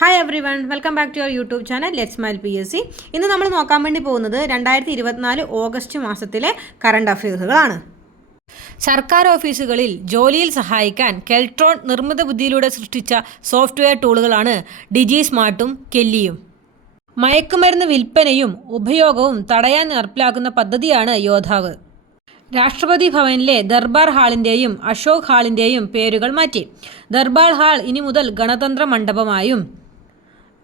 Hi everyone, welcome back to your YouTube channel let's smile PSC. ഇന്ന് നമ്മൾ നോക്കാൻ വേണ്ടി പോകുന്നത് 2024 ഓഗസ്റ്റ് മാസത്തിലെ കറണ്ട് അഫെയർസുകളാണ്. സർക്കാർ ഓഫീസുകളിൽ ജോലിയിൽ സഹായിക്കാൻ കെൽട്രോൺ നിർമ്മിത ബുദ്ധിയിലൂടെ സൃഷ്ടിച്ച സോഫ്റ്റ്വെയർ ടൂളുകളാണ് ഡിജി സ്മാർട്ടും കെല്ലിയും. മയക്കുമരുന്ന് വിൽപ്പനയും ഉപയോഗവും തടയാൻ നടപ്പിലാക്കുന്ന പദ്ധതിയാണ് യോദ്ധാവ്. രാഷ്ട്രപതി ഭവനിലെ ദർബാർ ഹാളിൻ്റെയും അശോക് ഹാളിൻ്റെയും പേരുകൾ മാറ്റി. ദർബാർ ഹാൾ ഇനി മുതൽ ഗണതന്ത്ര മണ്ഡപമായും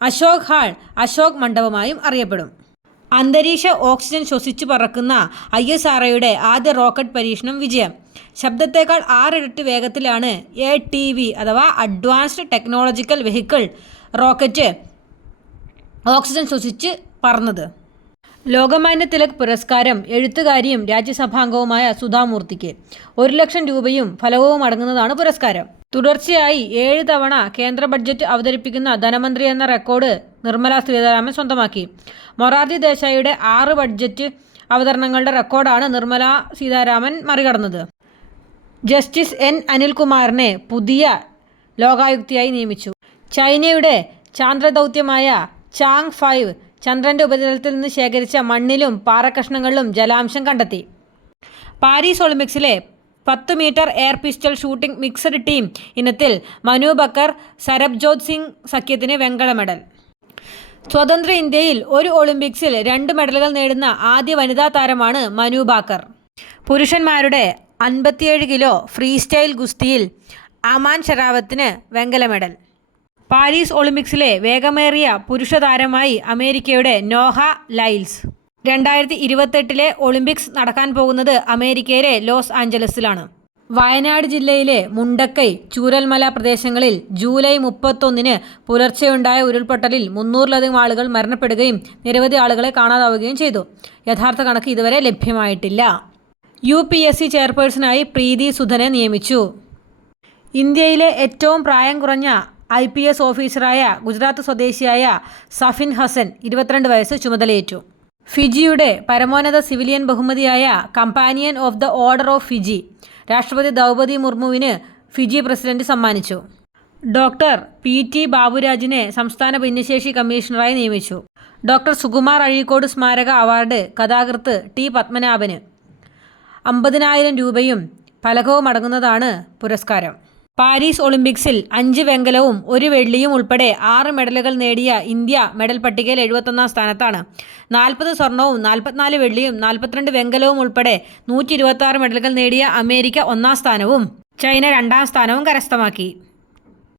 അശോക് ഹാൾ അശോക് മണ്ഡപമായും അറിയപ്പെടും. അന്തരീക്ഷ ഓക്സിജൻ ശ്വസിച്ചു പറക്കുന്ന ISROയുടെ ആദ്യ റോക്കറ്റ് പരീക്ഷണം വിജയം. ശബ്ദത്തേക്കാൾ 6 ഇരട്ടി വേഗത്തിലാണ് ATV അഥവാ advanced technological vehicle rocket oxygen ശ്വസിച്ച് പറന്നത്. ലോകമാന്യ തിലക് പുരസ്കാരം എഴുത്തുകാരിയും രാജ്യസഭാംഗവുമായ സുധാമൂർത്തിക്ക്. 1 ലക്ഷം രൂപയും ഫലവും അടങ്ങുന്നതാണ് പുരസ്കാരം. തുടർച്ചയായി 7 തവണ കേന്ദ്ര ബഡ്ജറ്റ് അവതരിപ്പിക്കുന്ന ധനമന്ത്രി എന്ന റെക്കോർഡ് നിർമ്മല സീതാരാമൻ സ്വന്തമാക്കി. മൊറാർജി ദേശായിയുടെ 6 ബഡ്ജറ്റ് അവതരണങ്ങളുടെ റെക്കോർഡാണ് നിർമ്മല സീതാരാമൻ മറികടന്നത്. ജസ്റ്റിസ് N അനിൽകുമാറിനെ പുതിയ ലോകായുക്തയായി നിയമിച്ചു. ചൈനയുടെ ചാന്ദ്രദൗത്യമായ ചാങ് 5 ചന്ദ്രൻ്റെ ഉപരിതലത്തിൽ നിന്ന് ശേഖരിച്ച മണ്ണിലും പാറക്കഷ്ണങ്ങളിലും ജലാംശം കണ്ടെത്തി. പാരീസ് ഒളിമ്പിക്സിലെ 10 metre air pistol shooting mixed team ഇനത്തിൽ മനു ബക്കർ സരബ്ജോത് സിംഗ് സഖ്യത്തിന് വെങ്കല മെഡൽ. സ്വതന്ത്ര ഇന്ത്യയിൽ ഒരു ഒളിമ്പിക്സിൽ 2 മെഡലുകൾ നേടുന്ന ആദ്യ വനിതാ താരമാണ് മനു ബാക്കർ. പുരുഷന്മാരുടെ 57 കിലോ ഫ്രീ സ്റ്റൈൽ ഗുസ്തിയിൽ അമാൻ ഷെറാവത്തിന് വെങ്കല മെഡൽ. പാരീസ് ഒളിമ്പിക്സിലെ വേഗമേറിയ പുരുഷ താരമായി അമേരിക്കയുടെ നോഹ ലൈൽസ്. 2028 ഒളിമ്പിക്സ് നടക്കാൻ പോകുന്നത് അമേരിക്കയിലെ ലോസ് ആഞ്ചലസിലാണ്. വയനാട് ജില്ലയിലെ മുണ്ടക്കൈ ചൂരൽമല പ്രദേശങ്ങളിൽ ജൂലൈ 31 പുലർച്ചെയുണ്ടായ ഉരുൾപൊട്ടലിൽ 300-ലധികം ആളുകൾ മരണപ്പെടുകയും നിരവധി ആളുകളെ കാണാതാവുകയും ചെയ്തു. യഥാർത്ഥ കണക്ക് ഇതുവരെ ലഭ്യമായിട്ടില്ല. UPSC ചെയർപേഴ്സണായി പ്രീതി സുധനെ നിയമിച്ചു. ഇന്ത്യയിലെ ഏറ്റവും പ്രായം കുറഞ്ഞ IPS ഓഫീസറായ ഗുജറാത്ത് സ്വദേശിയായ സഫിൻ ഹസൻ 22 വയസ്സ് ചുമതലയേറ്റു. ഫിജിയുടെ പരമോന്നത സിവിലിയൻ ബഹുമതിയായ companion of the order of Fiji രാഷ്ട്രപതി ദ്രൗപദി മുർമുവിന് ഫിജി പ്രസിഡന്റ് സമ്മാനിച്ചു. ഡോക്ടർ PT ബാബുരാജിനെ സംസ്ഥാന ഭിന്നശേഷി കമ്മീഷണറായി നിയമിച്ചു. ഡോക്ടർ സുകുമാർ അഴീക്കോട് സ്മാരക അവാർഡ് കഥാകൃത്ത് T പത്മനാഭന്. 50,000 രൂപയും ഫലകവും അടങ്ങുന്നതാണ് പുരസ്കാരം. പാരീസ് ഒളിമ്പിക്സിൽ 5 വെങ്കലവും 1 വെള്ളിയും ഉൾപ്പെടെ 6 മെഡലുകൾ നേടിയ ഇന്ത്യ മെഡൽ പട്ടികയിൽ 71-ാം സ്ഥാനത്താണ്. 40 സ്വർണവും 44 വെള്ളിയും 42 വെങ്കലവും ഉൾപ്പെടെ 126 മെഡലുകൾ നേടിയ അമേരിക്ക 1-ാം സ്ഥാനവും ചൈന 2-ാം സ്ഥാനവും കരസ്ഥമാക്കി.